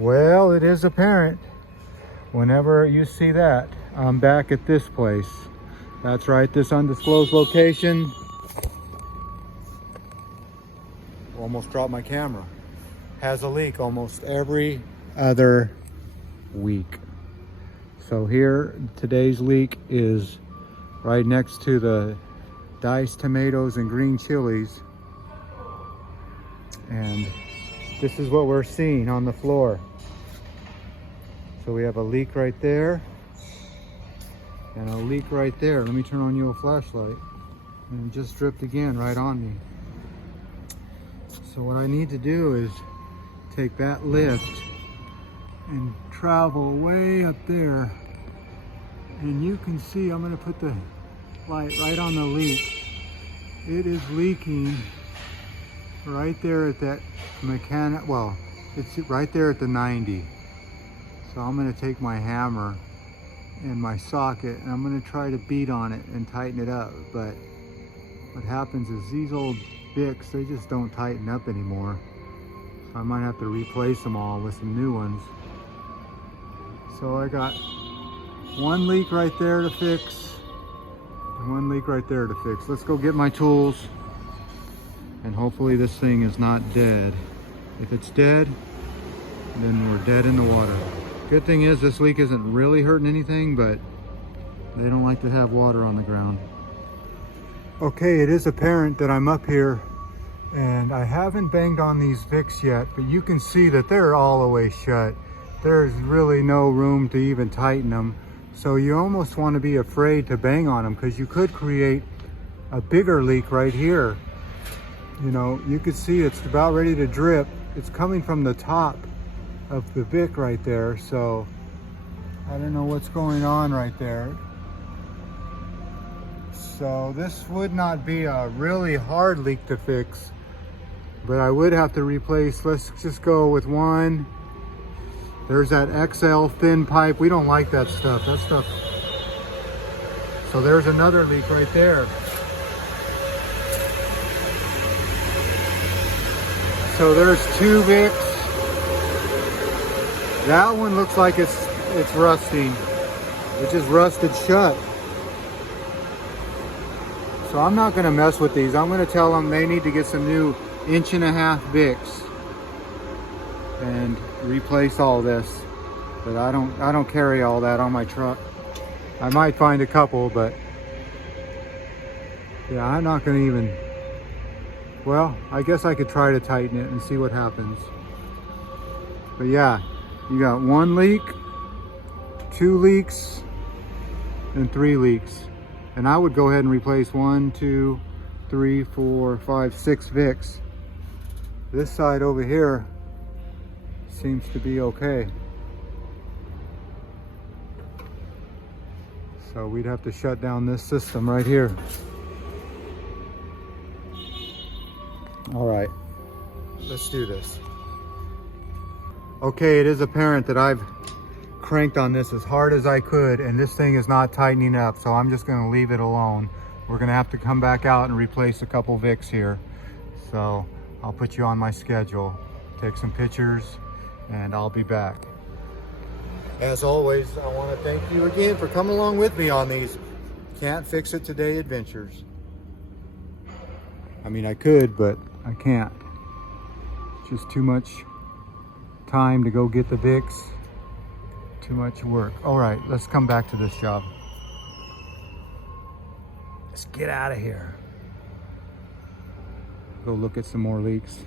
Well, it is apparent. Whenever you see that, I'm back at this place. That's right, this undisclosed location. Almost dropped my camera. Has a leak almost every other week. So here, today's leak is right next to the diced tomatoes and green chilies. And this is what we're seeing on the floor. So we have a leak right there and a leak right there. Let me turn on you a flashlight. And it just dripped again right on me. So what I need to do is take that lift and travel way up there. And you can see, I'm gonna put the light right on the leak. It is leaking right there at that mechanic, well, it's right there at the 90. So I'm gonna take my hammer and my socket and I'm gonna try to beat on it and tighten it up. But what happens is these old Bics, they just don't tighten up anymore. So I might have to replace them all with some new ones. So I got one leak right there to fix and one leak right there to fix. Let's go get my tools and hopefully this thing is not dead. If it's dead, then we're dead in the water. Good thing is this leak isn't really hurting anything, but they don't like to have water on the ground. Okay, it is apparent that I'm up here and I haven't banged on these Vicks yet, but you can see that they're all the way shut. There's really no room to even tighten them. So you almost want to be afraid to bang on them because you could create a bigger leak right here. You know, you could see it's about ready to drip. It's coming from the top of the Bic right there. So I don't know what's going on right there. So this would not be a really hard leak to fix, but I would have to replace, let's just go with one. There's that XL thin pipe. We don't like that stuff. That stuff. So there's another leak right there. So there's two Vicks. That one looks like it's rusting. It just rusted shut. So I'm not gonna mess with these. I'm gonna tell them they need to get some new 1.5-inch Vicks and replace all this. But I don't carry all that on my truck. I might find a couple, but yeah, I'm not gonna even, well, I guess I could try to tighten it and see what happens. But yeah, you got one leak, two leaks, and three leaks. And I would go ahead and replace 1, 2, 3, 4, 5, 6 Vicks. This side over here seems to be okay. So we'd have to shut down this system right here. All right, let's do this. Okay, it is apparent that I've cranked on this as hard as I could and this thing is not tightening up, so I'm just going to leave it alone. We're going to have to come back out and replace a couple Vicks here. So I'll put you on my schedule, take some pictures, and I'll be back. As always, I want to thank you again for coming along with me on these Can't Fix It Today adventures. I mean, I could, but I can't. It's just too much time to go get the Vicks. Too much work. All right, let's come back to this job. Let's get out of here. Go look at some more leaks.